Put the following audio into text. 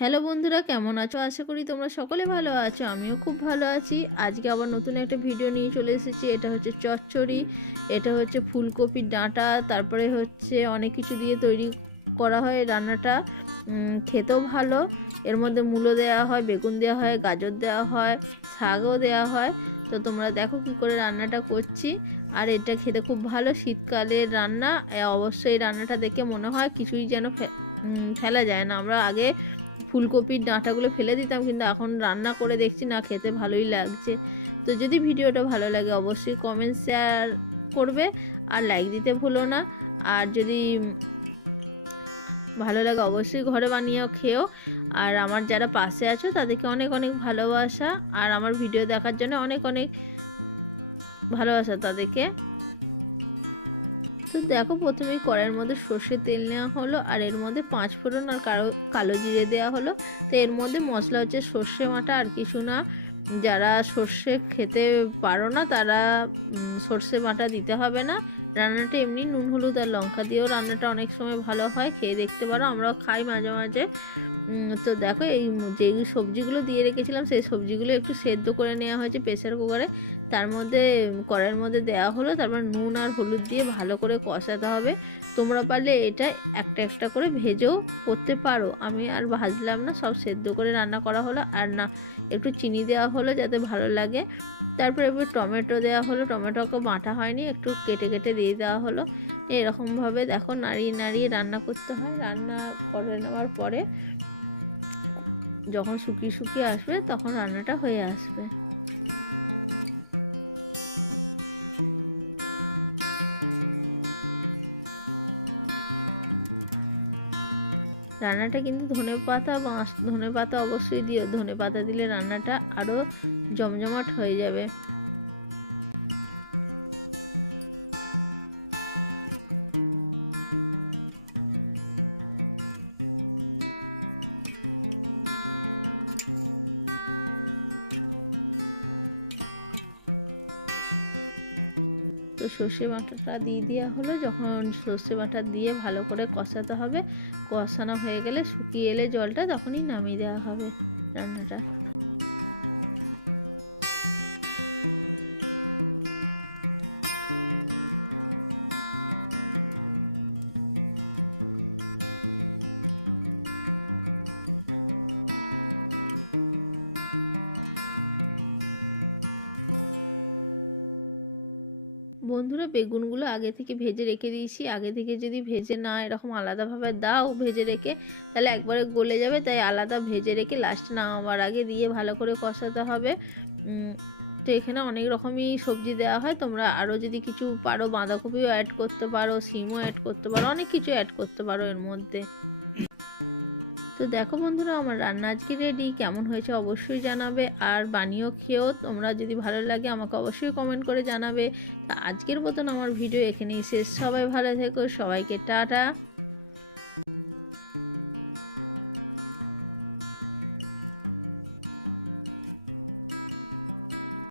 Hello বন্ধুরা, কেমন আছো? আশা করি তোমরা সকলে ভালো আছো। আমিও খুব ভালো আছি। আজকে আবার নতুন একটা ভিডিও নিয়ে চলে এসেছি। এটা হচ্ছে চচ্চড়ি, এটা হচ্ছে ফুলকপির ডাঁটা, তারপরে হচ্ছে অনেক কিছু দিয়ে তৈরি করা হয় রান্নাটা। খেতেও ভালো। এর মধ্যে মূলো দেওয়া হয়, বেগুন দেওয়া হয়, গাজর দেওয়া হয়, শাকও দেওয়া হয়। তো তোমরা দেখো কী করে রান্নাটা করছি। আর এটা খেতে খুব ভালো, শীতকালের রান্না। অবশ্যই রান্নাটা দেখে মনে হয় কিছুই যেন ফেলা যায় না। আমরা আগে ফুলকপির ডাঁটাগুলো ফেলে দিতাম, কিন্তু এখন রান্না করে দেখছি না, খেতে ভালোই লাগছে। তো যদি ভিডিওটা ভালো লাগে অবশ্যই কমেন্ট শেয়ার করবে আর লাইক দিতে ভুলো না। আর যদি ভালো লাগে অবশ্যই ঘরে বানিয়েও খেও। আর আমার যারা পাশে আছো তাদেরকে অনেক অনেক ভালোবাসা, আর আমার ভিডিও দেখার জন্য অনেক অনেক ভালোবাসা তাদেরকে। তো দেখো, প্রথমেই কড়াইয়ের মধ্যে সর্ষের তেল নেওয়া হলো, আর এর মধ্যে 5 ফোড়ন আর কালো জিরে দেওয়া হলো। তো এর মধ্যে মশলা হচ্ছে সর্ষে বাটা, আর কিছু না। যারা সর্ষে খেতে পারো না তারা সর্ষে বাটা দিতে হবে না। রান্নাটা এমনি নুন হলুদ আর লঙ্কা দিয়েও রান্নাটা অনেক সময় ভালো হয়, খেয়ে দেখতে পারো, আমরাও খাই মাঝে মাঝে। তো দেখো, এই যেই সবজিগুলো দিয়ে রেখেছিলাম সেই সবজিগুলো একটু সেদ্ধ করে নেওয়া হয়েছে প্রেসার কুকারে। তার মধ্যে কড়াইয়ের মধ্যে দেওয়া হলো, তারপর নুন আর হলুদ দিয়ে ভালো করে কষাতে হবে। তোমরা পারলে এটা একটা একটা করে ভেজেও করতে পারো, আমি আর ভাজলাম না, সব সেদ্ধ করে রান্না করা হলো। আর না, একটু চিনি দেওয়া হলো যাতে ভালো লাগে। তারপরে এবার টমেটো দেওয়া হলো, টমেটোকে বাটা হয়নি, একটু কেটে কেটে দিয়ে দেওয়া হলো। এরকমভাবে দেখো নাড়িয়ে নাড়িয়ে রান্না করতে হয়। রান্না করে নেওয়ার পরে যখন শুকিয়ে শুকিয়ে আসবে তখন রান্নাটা হয়ে আসবে। রান্নাটা কিন্তু ধনে পাতা অবশ্যই দিও। ধনে পাতা দিলে রান্নাটা আরও জমজমাট হয়ে যাবে। তো সর্ষে বাটাটা দিয়ে দেওয়া হলো। যখন সর্ষে বাটা দিয়ে ভালো করে কষাতে হবে, কষানো হয়ে গেলে শুকিয়ে এলে জলটা, তখনই নামিয়ে দেওয়া হবে রান্নাটা। বন্ধুরা, বেগুনগুলো আগে থেকে ভেজে রেখে দিয়েছি। আগে থেকে যদি ভেজে না এরকম আলাদাভাবে দাও ভেজে রেখে, তাহলে একবারে গলে যাবে। তাই আলাদা ভেজে রেখে লাস্টে নামাবার আগে দিয়ে ভালো করে কষাতে হবে। তো এখানে অনেক রকমই সবজি দেওয়া হয়, তোমরা আরও যদি কিছু পারো বাঁধাকপিও অ্যাড করতে পারো, সিমও অ্যাড করতে পারো, অনেক কিছু অ্যাড করতে পারো এর মধ্যে। তো দেখো বন্ধুরা, আমার রান্না আজকে রেডি। কেমন হয়েছে অবশ্যই জানাবে, আর বানিয়েও খেয়েও তোমরা, যদি ভালো লাগে আমাকে অবশ্যই কমেন্ট করে জানাবে। তা আজকের মতন আমার ভিডিও এখানেই শেষ। সবাই ভালো থেকো, সবাইকে টাটা।